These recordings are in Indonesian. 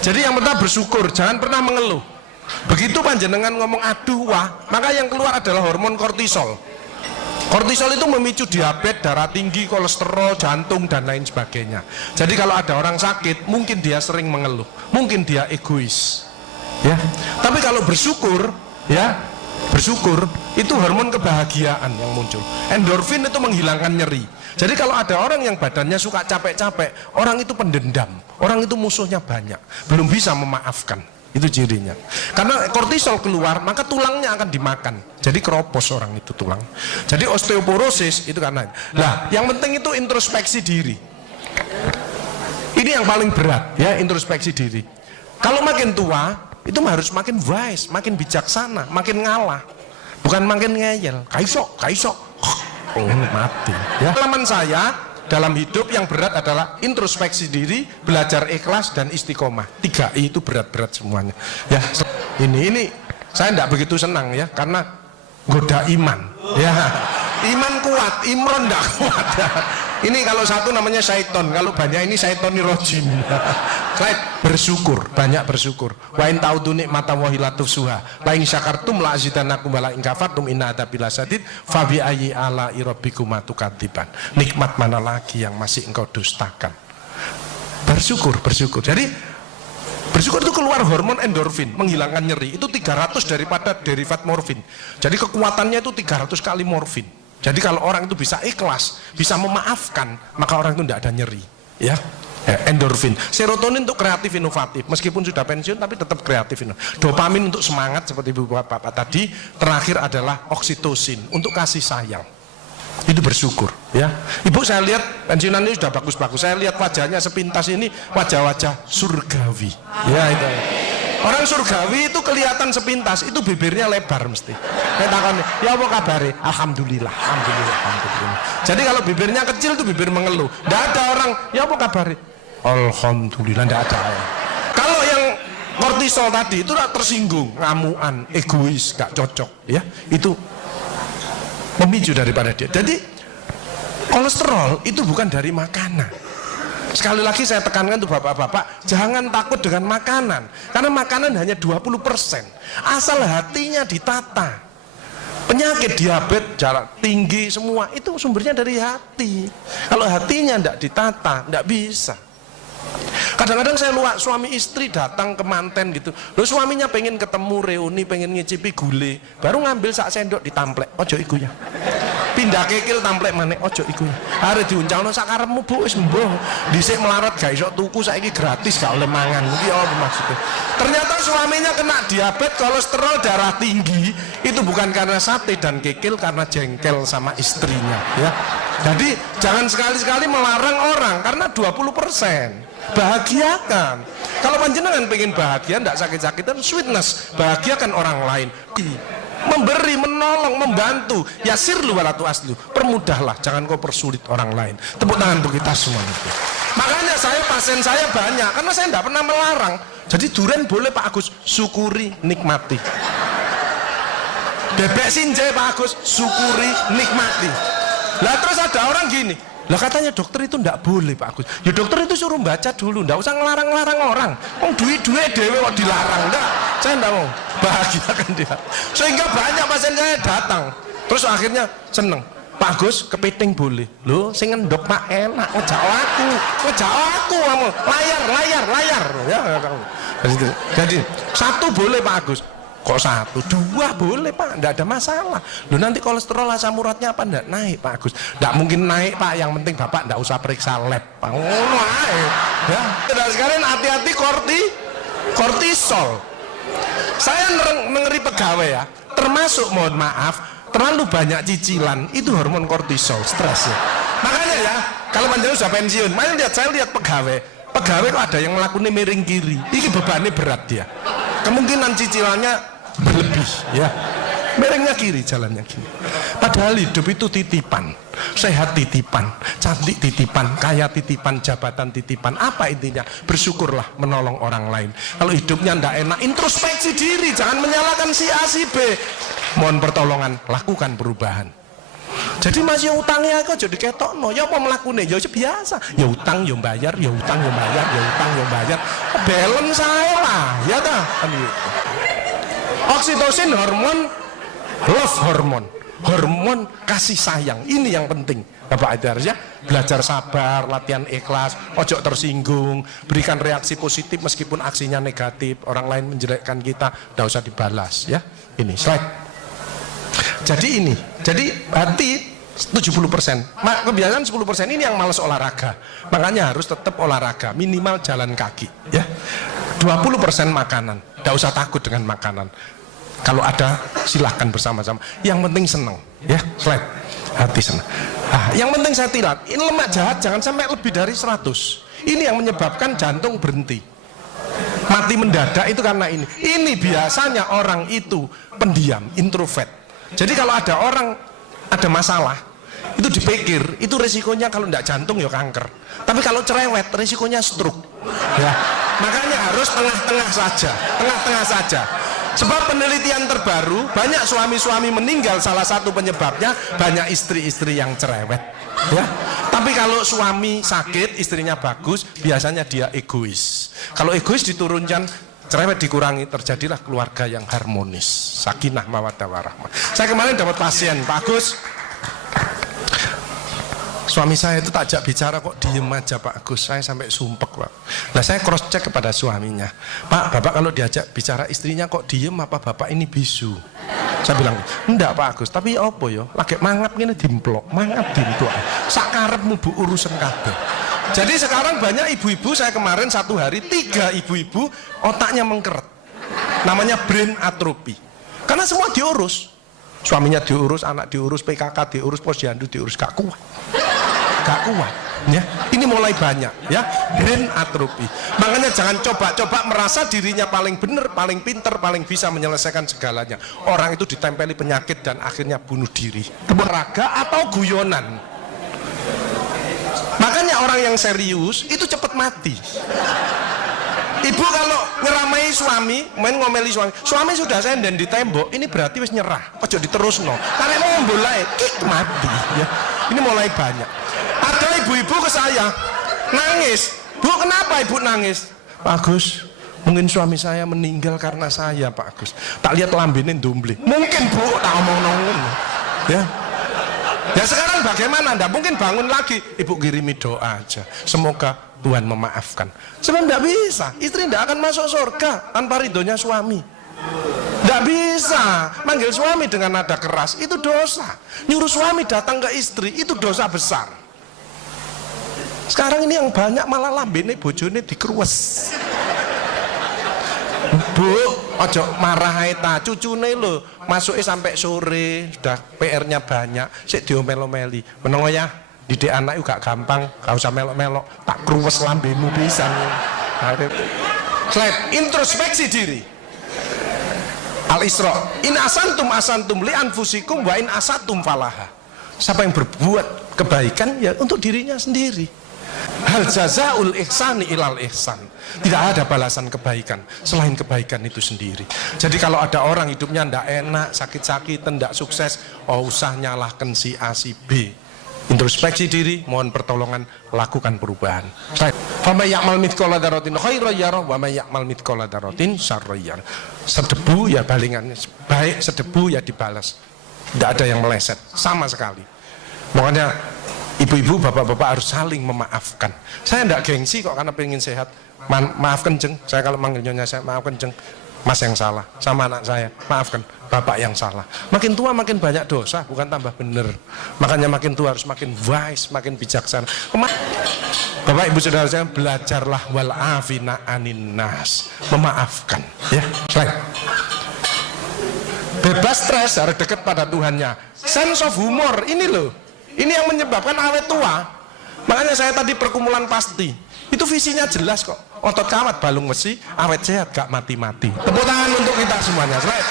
Jadi yang pertama bersyukur, jangan pernah mengeluh. Begitu panjenengan ngomong aduh wah, maka yang keluar adalah hormon kortisol. Kortisol itu memicu diabetes, darah tinggi, kolesterol, jantung dan lain sebagainya. Jadi kalau ada orang sakit, mungkin dia sering mengeluh, mungkin dia egois. Ya. Tapi kalau bersyukur, ya, bersyukur itu hormon kebahagiaan yang muncul. Endorfin itu menghilangkan nyeri. Jadi kalau ada orang yang badannya suka capek-capek, orang itu pendendam, orang itu musuhnya banyak, belum bisa memaafkan. Itu cirinya. Karena kortisol keluar, maka tulangnya akan dimakan. Jadi keropos orang itu tulang. Jadi osteoporosis itu karena. Nah, yang penting itu introspeksi diri. Ini yang paling berat, ya, introspeksi diri. Kalau makin tua, itu harus makin wise, makin bijaksana, makin ngalah. Bukan makin ngeyel. Kaisok. Mati. Ya. Pengalaman saya dalam hidup yang berat adalah introspeksi diri, belajar ikhlas dan istiqomah. 3I itu berat-berat semuanya. Ya, ini saya tidak begitu senang ya, karena goda iman. Ya, iman kuat, Imron tidak kuat. Ya. Ini kalau satu namanya syaiton, kalau banyak ini syaitoni rojim. Bersyukur, banyak bersyukur. Wa in ta'udu ni'matallahi la tuhsuha. La in syakartum la azidannakum wa la in kafartum inna adzabi lasyadid. Fa bi ayyi ala'i rabbikuma tukadziban. Nikmat mana lagi yang masih engkau dustakan? Bersyukur. Jadi bersyukur itu keluar hormon endorfin, menghilangkan nyeri. Itu 300 daripada derivat morfin. Jadi kekuatannya itu 300 kali morfin. Jadi kalau orang itu bisa ikhlas, bisa memaafkan, maka orang itu tidak ada nyeri. Ya, endorfin. Serotonin untuk kreatif inovatif, meskipun sudah pensiun tapi tetap kreatif inovatif. Dopamin untuk semangat seperti ibu bapak tadi. Terakhir adalah oksitosin untuk kasih sayang. Itu bersyukur. Ya, ibu saya lihat pensiunan ini sudah bagus-bagus. Saya lihat wajahnya sepintas ini wajah-wajah surgawi. Ya itu. Orang surgawi itu kelihatan sepintas, itu bibirnya lebar mesti. Ya apa kabarnya? Alhamdulillah. Jadi kalau bibirnya kecil itu bibir mengeluh. Tidak ada orang, ya apa kabarnya? Alhamdulillah, tidak ada. Kalau yang kortisol tadi itu tersinggung, ngamuan, egois, gak cocok, ya itu memicu daripada dia. Jadi kolesterol itu bukan dari makanan. Sekali lagi saya tekankan untuk bapak-bapak, jangan takut dengan makanan, karena makanan hanya 20%. Asal hatinya ditata. Penyakit diabetes, darah tinggi semua itu sumbernya dari hati. Kalau hatinya tidak ditata, tidak bisa. Kadang-kadang saya luak suami istri datang ke manten gitu. Loh, suaminya pengen ketemu reuni, pengen ngicipi gule, baru ngambil sak sendok ditamplek, ojo iku ya. Pindah kekil tamplek maneh, ojo iku ya. Are diuncalno sak karepmu Bu, wis mbuh. Dhisik melarat gak iso tuku, saiki gratis gak oleh mangan. Iki apa maksudnya? Ternyata suaminya kena diabetes, kolesterol, darah tinggi. Itu bukan karena sate dan kekil, karena jengkel sama istrinya, ya. Jadi jangan sekali-sekali melarang orang, karena 20%. Bahagiakan. Kalau panjenengan pengen bahagia, tidak sakit-sakitan, sweetness, bahagiakan orang lain. Memberi, menolong, membantu. Yasirlu walatu aslu. Permudahlah, jangan kau persulit orang lain. Tepuk tangan untuk kita semua itu. Makanya pasien saya banyak, karena saya tidak pernah melarang. Jadi durian boleh Pak Agus, syukuri, nikmati. Bebek sinjai Pak Agus, syukuri, nikmati. Lah terus ada orang gini, lah katanya dokter itu ndak boleh Pak Agus. Ya dokter itu suruh baca dulu, ndak usah ngelarang-larang orang. Duit-duit dewe kok dilarang, ndak. Saya ndak mau, bahagiakan dia. Sehingga banyak pasien saya datang, terus akhirnya seneng. Pak Agus, kepiting boleh. Loh, sing ngendok Pak enak, ngejak aku kamu. Layar. Ya, jadi satu boleh Pak Agus. Kok satu, 2 boleh Pak, tidak ada masalah. Loh nanti kolesterol asam uratnya apa enggak naik Pak Agus? Tidak mungkin naik Pak, yang penting Bapak tidak usah periksa lab Pak. Ya. Dan sekarang hati-hati kortisol. Saya ngeri pegawai ya, termasuk mohon maaf, terlalu banyak cicilan, itu hormon kortisol, stres ya. Makanya ya, kalau panjang sudah pensiun, saya lihat pegawai kok ada yang melakukan miring kiri, ini bebannya berat dia. Kemungkinan cicilannya berlebih ya, miringnya kiri, jalannya kiri. Padahal hidup itu titipan, sehat titipan, cantik titipan, kaya titipan, jabatan titipan. Apa intinya? Bersyukurlah, menolong orang lain. Kalau hidupnya ndak enak, introspeksi diri, jangan menyalahkan si A si B. Mohon pertolongan, lakukan perubahan. Jadi Mas ya utangnya kok jadi ketokno, ya apa mlakune ya biasa. Ya utang ya bayar, ya utang ya bayar, ya utang ya bayar. Balance saya lah, ya ta. Oksitosin hormon love hormon, hormon kasih sayang. Ini yang penting. Bapak itu harusnya belajar sabar, latihan ikhlas, ojo tersinggung, berikan reaksi positif meskipun aksinya negatif, orang lain menjelekkan kita, tidak usah dibalas ya. Ini slide. Jadi ini, jadi hati 70%, kebiasaan 10% ini yang malas olahraga. Makanya harus tetap olahraga, minimal jalan kaki ya. 20% makanan, tidak usah takut dengan makanan. Kalau ada silahkan bersama-sama. Yang penting senang ya, slide. Hati senang. Yang penting saya tilat, ini lemak jahat jangan sampai lebih dari 100. Ini yang menyebabkan jantung berhenti. Mati mendadak itu karena ini. Ini biasanya orang itu pendiam, introvert. Jadi kalau ada orang ada masalah, itu dipikir, itu resikonya kalau tidak jantung ya kanker. Tapi kalau cerewet, resikonya stroke. Ya. Makanya harus tengah-tengah saja, tengah-tengah saja. Sebab penelitian terbaru, banyak suami-suami meninggal, salah satu penyebabnya banyak istri-istri yang cerewet. Ya. Tapi kalau suami sakit, istrinya bagus, biasanya dia egois. Kalau egois diturunkan, cerewet dikurangi, terjadilah keluarga yang harmonis, sakinah mawaddah warahmah. Saya kemarin dapat pasien, Pak Agus, suami saya itu tak ajak bicara kok diem aja Pak Agus, saya sampai sumpek Pak. Nah saya cross check kepada suaminya, Pak, Bapak kalau diajak bicara istrinya kok diem, apa Bapak ini bisu? Saya bilang, enggak Pak Agus, tapi apa yo, lagi mangap gini dimplok, mangap dimplok, sakarepmu bu urusan kabeh. Jadi sekarang banyak ibu-ibu, saya kemarin satu hari 3 ibu-ibu otaknya mengkeret, namanya brain atrophy, karena semua diurus, suaminya diurus, anak diurus, PKK diurus, posyandu diurus, gak kuat, ya. Ini mulai banyak, ya, brain atrophy. Makanya jangan coba-coba merasa dirinya paling benar, paling pinter, paling bisa menyelesaikan segalanya. Orang itu ditempeli penyakit dan akhirnya bunuh diri, olahraga atau guyonan. Makanya orang yang serius itu cepat mati. Ibu kalau ngeramai suami, main ngomeli suami sudah senden di tembok, ini berarti wis nyerah, ojo diterusno. Karena mau mulai kik mati ya. Ini mulai banyak. Ada ibu-ibu ke saya nangis, Bu kenapa ibu nangis? Pak Agus, mungkin suami saya meninggal karena saya Pak Agus. Tak lihat lambene ndumbli. Mungkin Bu, tak omong-omong ya. Ya sekarang bagaimana? Nggak mungkin bangun lagi. Ibu kirimi doa aja. Semoga Tuhan memaafkan. Sebab nggak bisa. Istri nggak akan masuk surga tanpa ridhonya suami. Nggak bisa. Manggil suami dengan nada keras itu dosa. Nyuruh suami datang ke istri itu dosa besar. Sekarang ini yang banyak malah lambene bojone dikruwes. Bu, ojo marah ta, cucune lho, masuknya sampai sore, sudah PR-nya banyak, sik diomelo-meli. Menengo ya, didik anak itu gak gampang, gak usah melok-melok, tak kruwes lambemu pisan. Slide, introspeksi diri. Al-Isra, in asantum li anfusikum wa in asatum falaha. Siapa yang berbuat kebaikan ya untuk dirinya sendiri. Hal jazaul ihsani ilal ihsan. Tidak ada balasan kebaikan selain kebaikan itu sendiri. Jadi kalau ada orang hidupnya ndak enak, sakit-sakitan, ndak sukses, oh usah nyalahkan si A si B. Introspeksi diri, mohon pertolongan, lakukan perubahan. Fa may ya'mal mithqala dzarratin khairan yarah wa may ya'mal mithqala dzarratin syarran yarah. Sedebu ya balingannya, baik sedebu ya dibalas. Tidak ada yang meleset sama sekali. Makanya ibu-ibu, bapak-bapak harus saling memaafkan. Saya tidak gengsi kok karena pengen sehat. Maafkan jeng, saya kalau manggil nyonya saya maafkan jeng, mas yang salah, sama anak saya maafkan, bapak yang salah. Makin tua makin banyak dosa, bukan tambah bener. Makanya makin tua harus makin wise, makin bijaksana. Bapak ibu saudara saya, belajarlah wal afina anin nas, memaafkan ya. Selain bebas stres, harus dekat pada Tuhannya. Sense of humor ini loh, ini yang menyebabkan awet tua. Makanya saya tadi perkumpulan pasti itu visinya jelas kok, otot kawat balung besi, awet sehat gak mati-mati. Tepuk tangan untuk kita semuanya. Slide.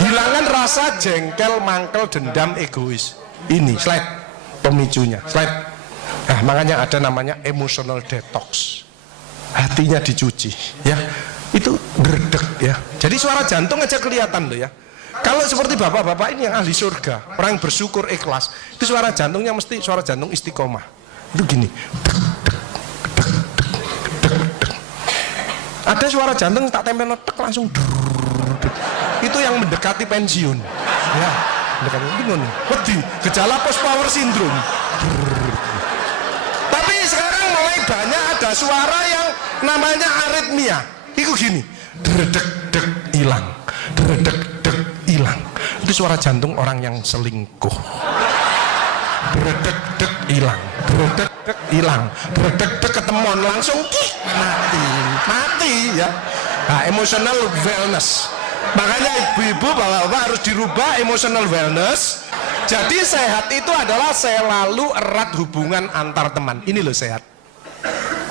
Hilangkan rasa jengkel, mangkel, dendam, egois. Ini slide pemicunya. Slide. Nah, makanya ada namanya emotional detox. Hatinya dicuci ya. Itu gerdek ya. Jadi suara jantung aja kelihatan loh ya. Kalau seperti bapak-bapak ini yang ahli surga, orang bersyukur ikhlas, itu suara jantungnya mesti suara jantung istiqomah. Itu gini. Ada suara jantung tak tempel tek langsung itu yang mendekati pensiun. Ya, mendekati bingung. Wedi, gejala post power syndrome. Tapi sekarang mulai banyak ada suara yang namanya aritmia. Itu gini. Dredeg-deg hilang. Dredeg-deg hilang. Itu suara jantung orang yang selingkuh. Dredeg-deg hilang. Dredeg-deg hilang. Dredeg-deg ketemuan langsung mati ya. Nah, emotional wellness. Makanya ibu-ibu bapak-bapak harus dirubah emotional wellness. Jadi sehat itu adalah selalu erat hubungan antar teman. Ini loh sehat.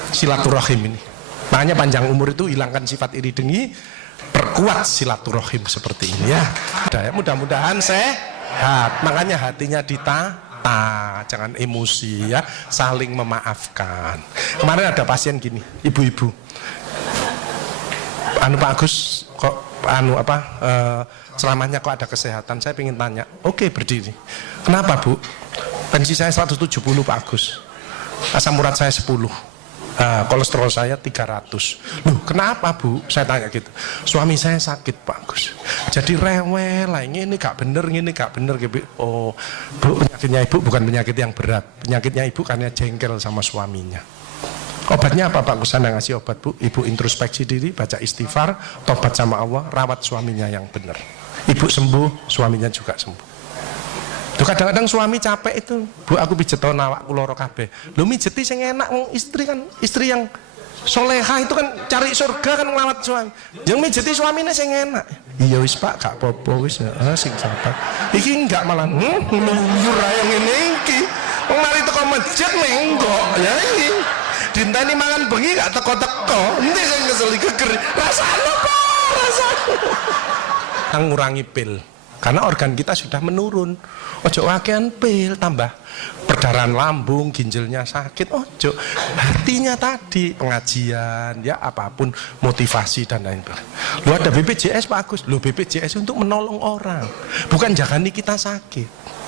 Silaturahim ini. Makanya panjang umur itu hilangkan sifat iri dengki, perkuat silaturahim seperti ini ya. Mudah-mudahan sehat. Makanya hatinya ditata, jangan emosi ya, saling memaafkan. Kemarin ada pasien gini, ibu-ibu. Pak Agus kok selamanya kok ada kesehatan, saya ingin tanya. Oke, berdiri. Kenapa Bu? Pensi saya 170 Pak Agus, asam urat saya 10, kolesterol saya 300. Loh kenapa Bu? Saya tanya gitu. Suami saya sakit Pak Agus, jadi rewel lah, ini gak bener, ini gak bener gitu. Oh Bu, penyakitnya Ibu bukan penyakit yang berat, penyakitnya Ibu karena jengkel sama suaminya. Obatnya apa Pak Gus? Anda ngasih obat Bu, Ibu introspeksi diri, baca istighfar, tobat sama Allah, rawat suaminya yang benar. Ibu sembuh, suaminya juga sembuh. Tuh kadang-kadang suami capek itu, Bu aku pijet awakku loro kabeh. Lho mijeti sing enak, istri kan, istri yang soleha itu kan cari surga kan ngelawat suami. Yang mijeti suaminya sing enak. Iya wis Pak, gak apa-apa wis, sing sabar. Iki enggak malah ngluyur ae ngene iki. Wong mari teko masjid enggak ya iki. Dinteni mangan bengi gak teko-teko. Endi sing kesel geger. Rasane kok, rasane. Ngurangi pil. Karena organ kita sudah menurun. Ojo wakean pil, tambah perdarahan lambung, ginjalnya sakit. Ojo. Hatinya tadi pengajian, ya apapun, motivasi dan lain-lain. Lu ada BPJS Pak Agus. Lu BPJS untuk menolong orang, bukan jagani kita sakit.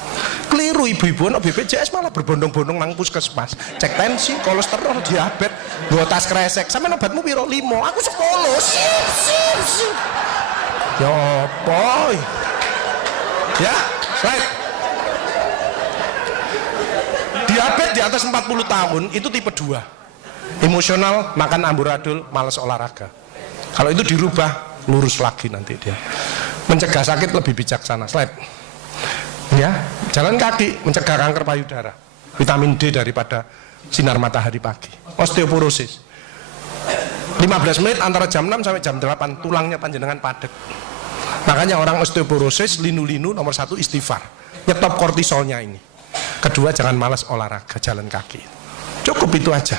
Keliru ibu-ibu no BPJS malah berbondong-bondong nang puskesmas, cek tensi, kolesterol, diabetes, bawa tas kresek. Sama obatmu piro 5, aku 10. Sip. Ya boy. Ya, right. Diabetes di atas 40 tahun itu tipe 2. Emosional, makan amburadul, malas olahraga. Kalau itu dirubah, lurus lagi nanti dia. Mencegah sakit lebih bijaksana. Slide. Ya, jalan kaki mencegah kanker payudara, vitamin D daripada sinar matahari pagi, osteoporosis 15 menit antara jam 6 sampai jam 8 tulangnya panjenengan padat. Makanya orang osteoporosis linu-linu nomor 1 istighfar, nyetop kortisolnya ini. Kedua jangan malas olahraga, jalan kaki. Cukup itu aja.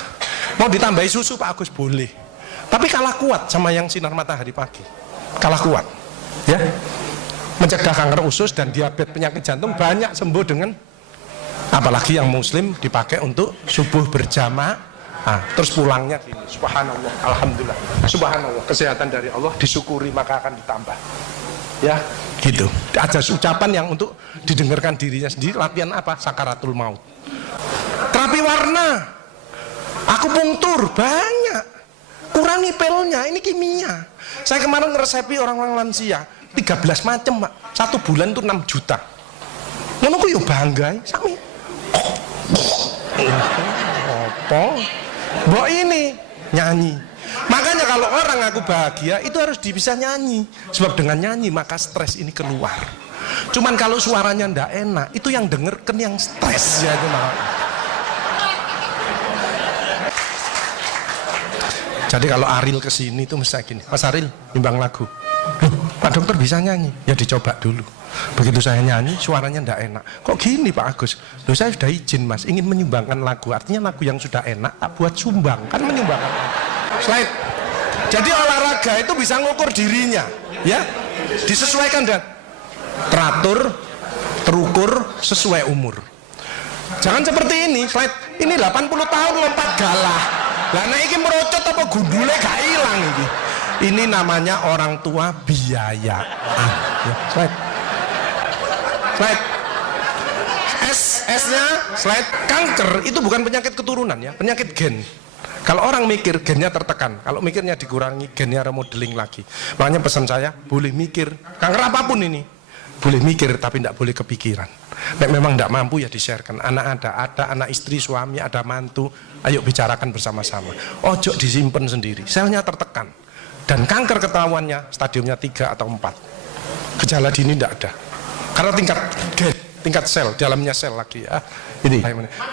Mau ditambahi susu Pak Agus boleh, tapi kalah kuat sama yang sinar matahari pagi, kalah kuat ya. Mencegah kanker usus dan diabetes, penyakit jantung banyak sembuh dengan, apalagi yang muslim dipakai untuk subuh berjamaah. Terus pulangnya gini, subhanallah, alhamdulillah, subhanallah, kesehatan dari Allah, disyukuri maka akan ditambah. Ya, gitu. Ada ucapan yang untuk didengarkan dirinya sendiri. Latihan apa? Sakaratul maut. Terapi warna, akupunktur banyak. Kurangi pilnya, ini kimia. Saya kemarin ngeresepi orang-orang lansia 13 macam Pak, 1 bulan itu 6 juta. Ngono ku yo bangga sami. Apa? Mbok ini nyanyi. Makanya kalau orang aku bahagia itu harus bisa nyanyi. Sebab dengan nyanyi maka stres ini keluar. Cuman kalau suaranya ndak enak, itu yang denger kan yang stres ya itu malah. Jadi kalau Aril kesini itu mesti gini, Mas Aril nimbang lagu. Loh, Pak dokter bisa nyanyi? Ya dicoba dulu. Begitu saya nyanyi, suaranya ndak enak. Kok gini Pak Agus? Loh saya sudah izin Mas, ingin menyumbangkan lagu. Artinya lagu yang sudah enak, tak buat sumbang. Kan menyumbangkan. Slide. Jadi olahraga itu bisa ngukur dirinya. Ya, disesuaikan dan teratur, terukur, sesuai umur. Jangan seperti ini, slide. Ini 80 tahun lompat galah. Lah nek iki merocot apa gundule gak ilang iki. Ini namanya orang tua biaya. Ya, slide. Slide. S-nya slide. Kanker itu bukan penyakit keturunan ya, penyakit gen. Kalau orang mikir, gennya tertekan. Kalau mikirnya dikurangi, gennya remodeling lagi. Makanya pesan saya, boleh mikir. Kanker apapun ini, boleh mikir tapi tidak boleh kepikiran. Nek memang tidak mampu ya di-sharekan. Anak ada anak istri, suami, ada mantu. Ayo bicarakan bersama-sama. Ojo disimpan sendiri. Selnya tertekan. Dan kanker ketahuannya stadiumnya 3 atau 4. Gejala dini tidak ada. Karena tingkat sel, dalamnya sel lagi ya. Ini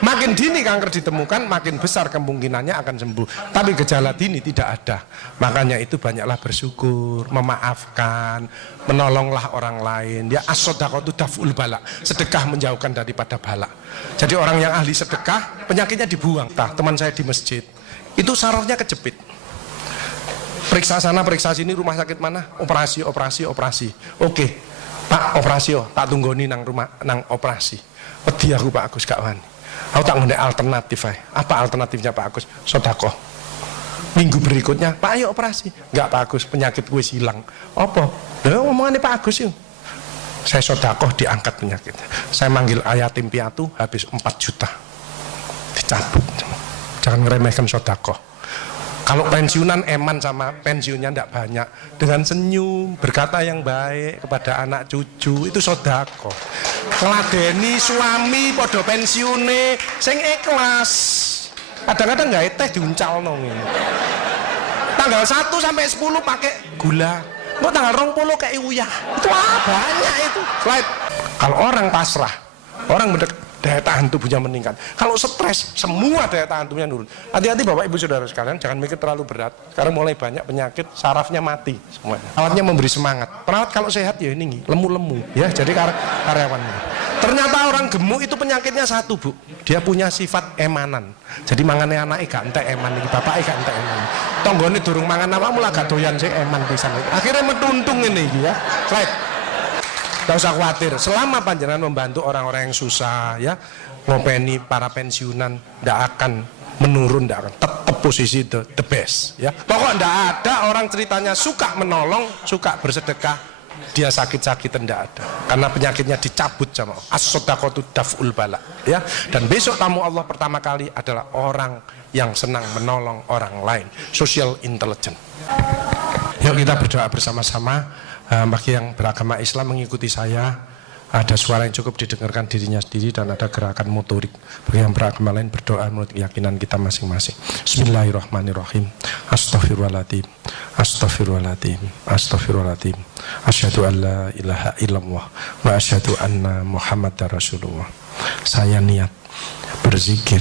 makin dini kanker ditemukan, makin besar kemungkinannya akan sembuh. Tapi gejala dini tidak ada. Makanya itu banyaklah bersyukur, memaafkan, menolonglah orang lain. Ya as-shadaqatu daf'ul bala. Sedekah menjauhkan daripada bala. Jadi orang yang ahli sedekah, penyakitnya dibuang. Teman saya di masjid, itu sarafnya kejepit. Periksa sana, periksa sini, rumah sakit mana? Operasi. Oke. Pak, operasi tak tunggoni nang rumah nang operasi. Wedi aku Pak Agus gak wani. Aku tak ngene alternatif ae. Apa alternatifnya Pak Agus? Sedekah. Minggu berikutnya, Pak ayo operasi. Enggak Pak Agus, penyakit gue hilang. Apa? Lha omongane Pak Agus yuk. Saya sedekah diangkat penyakitnya. Saya manggil yatim piatu habis 4 juta. Dicabut. Jangan ngeremehkan sedekah. Kalau pensiunan eman sama pensiunnya tidak banyak, dengan senyum berkata yang baik kepada anak cucu itu sedekah. Ngeladeni suami podo pensiune sing ikhlas. Kadang-kadang nggak teh diuncalno ngene. Tanggal 1 sampai 10 pakai gula. Kok tanggal 20 kayak uyah. Itu banyak itu. Slide. Kalau orang pasrah, orang daya tahan tubuhnya meningkat. Kalau stres, semua daya tahan tubuhnya nurun. Hati-hati Bapak Ibu Saudara sekalian, jangan mikir terlalu berat. Karena mulai banyak penyakit, sarafnya mati semuanya. Perawatnya memberi semangat. Perawat kalau sehat ya ini lemu-lemu, ya. Jadi karyawannya. Ternyata orang gemuk itu penyakitnya satu Bu. Dia punya sifat emanan. Jadi mangane anake gak entek eman iki, bapake gak entek eman. Tanggane durung mangan apa mulai gak doyan sik eman pisan. Akhirnya metuntung ini iki ya. Slide. Tidak usah khawatir, selama panjenengan membantu orang-orang yang susah ya, ngopeni para pensiunan, tidak akan menurun, tidak akan tetap posisi the best ya. Pokok tidak ada orang ceritanya suka menolong, suka bersedekah, dia sakit-sakit tidak ada, karena penyakitnya dicabut sama Allah. As-shadaqatu daf'ul bala ya. Dan besok tamu Allah pertama kali adalah orang yang senang menolong orang lain, social intelligence. Yuk kita berdoa bersama-sama. Bagi yang beragama Islam mengikuti saya, ada suara yang cukup didengarkan dirinya sendiri dan ada gerakan motorik. Bagi yang beragama lain berdoa menurut keyakinan kita masing-masing. Bismillahirrahmanirrahim. Astaghfirullahaladzim. Astaghfirullahaladzim. Astaghfirullahaladzim. Asyhadu an la ilaha illallah wa asyhadu anna Muhammadar Rasulullah. Saya niat berzikir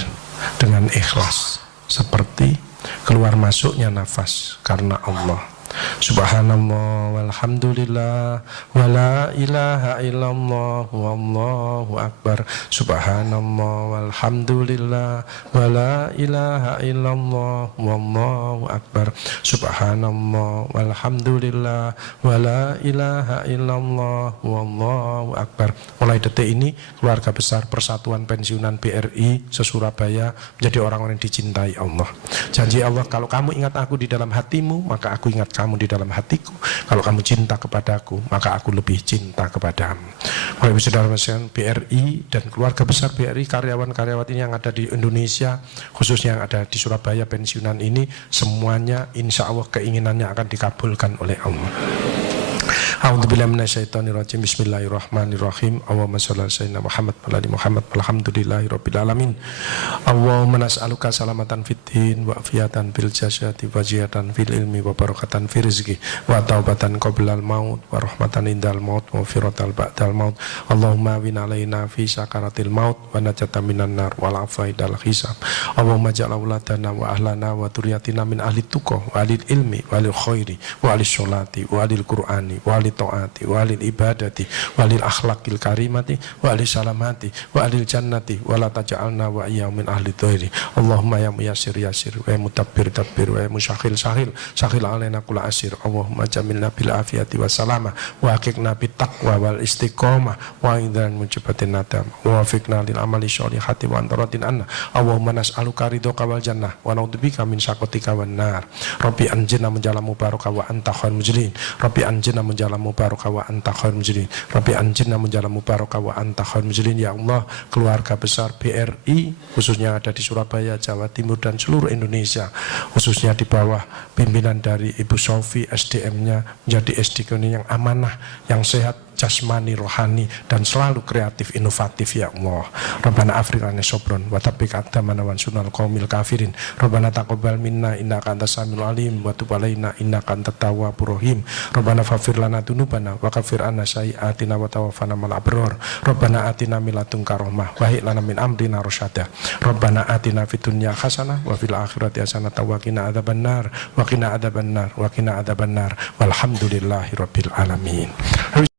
dengan ikhlas seperti keluar masuknya nafas karena Allah. Subhanallah walhamdulillah wala ilaha illallah wallahu akbar. Subhanallah walhamdulillah wala ilaha illallah wallahu akbar. Subhanallah walhamdulillah wala ilaha illallah wallahu akbar. Mulai detik ini keluarga besar Persatuan Pensiunan BRI se-Surabaya menjadi orang-orang yang dicintai Allah. Janji Allah, kalau kamu ingat aku di dalam hatimu, maka aku ingat kamu di dalam hatiku. Kalau kamu cinta kepadaku, maka aku lebih cinta kepadamu. Bapak Ibu Saudara sekalian, BRI dan keluarga besar BRI, karyawan-karyawan ini yang ada di Indonesia, khususnya yang ada di Surabaya pensiunan ini, semuanya insya Allah keinginannya akan dikabulkan oleh Allah. A'udzubillahi minasyaitonirrajim. Bismillahirrahmanirrahim. Allahumma shalli ala sayyidina Muhammad wa ala Muhammad walhamdulillahirabbil alamin. Allahumma nas'aluka salamatan fid din wa afiyatan fil jasadi wa ziyadatan fil ilmi wa barakatan fil rizqi wa taubatan qablal maut wa rahmatan indal maut wa firatan ba'dal maut. Allahumma win alaina fi sakaratil maut wa najatan minan nar wal afaidal hisab. Allahumma ja'al auladana wa ahlana wa dzurriyyatina min ahli tuqa wa ahli ilmi wa ahli khairi wa ahli sholati wa ahli qur'ani wa ahli taati wa ahli ibadati wa ahli akhlaqil karimati wa ahli salamati wa ahli jannati wa la taj'alna wa iyyahu min ahli dhairi. Allahumma ya muyassir yassir wa ya mutabbir tabbir wa ya musyakhil sahil sahil alaina kulla asir. Allahumma jamilna bil afiyati wa salama wa haqiqna bit taqwa wal istiqamah wa idzan mujibatin nadam wa wafiqna lil amali sholihati wa antaratin anna. Allahumma nas'aluka ridhoka wal jannah wa na'udzubika min sakhatika wan nar. Rabbi anjina menjalamu baraka wa anta khairul mujlin. Rabbi anjina menjalamu mubaraka wa anta khairul mujrin. Rabbi anjirna min jalan mubaraka wa anta khairul mujrin. Ya Allah, keluarga besar BRI khususnya ada di Surabaya, Jawa Timur dan seluruh Indonesia, khususnya di bawah pimpinan dari Ibu Sofi, SDM-nya menjadi SDM yang amanah, yang sehat jasmani, rohani, dan selalu kreatif, inovatif. Ya Allah, Rabbana afriqana sobron wa tabbik adamana wa sunal qaumil kafirin. Rabbana taqabbal minna innaka antas samiul alim wa tub alaina innaka antat tawwabur rahim. Rabbana faghfir lana dzunubana wa kaffir anna sayyi'atina wa tawaffana ma'al abrar. Rabbana atina min ladunka rahmah wa hab lana min amrina rasyada. Rabbana atina fid dunya hasanah wa fil akhirati hasanah wa qina adzabannar wa qina adzabannar wa qina adzabannar walhamdulillahi rabbil alamin.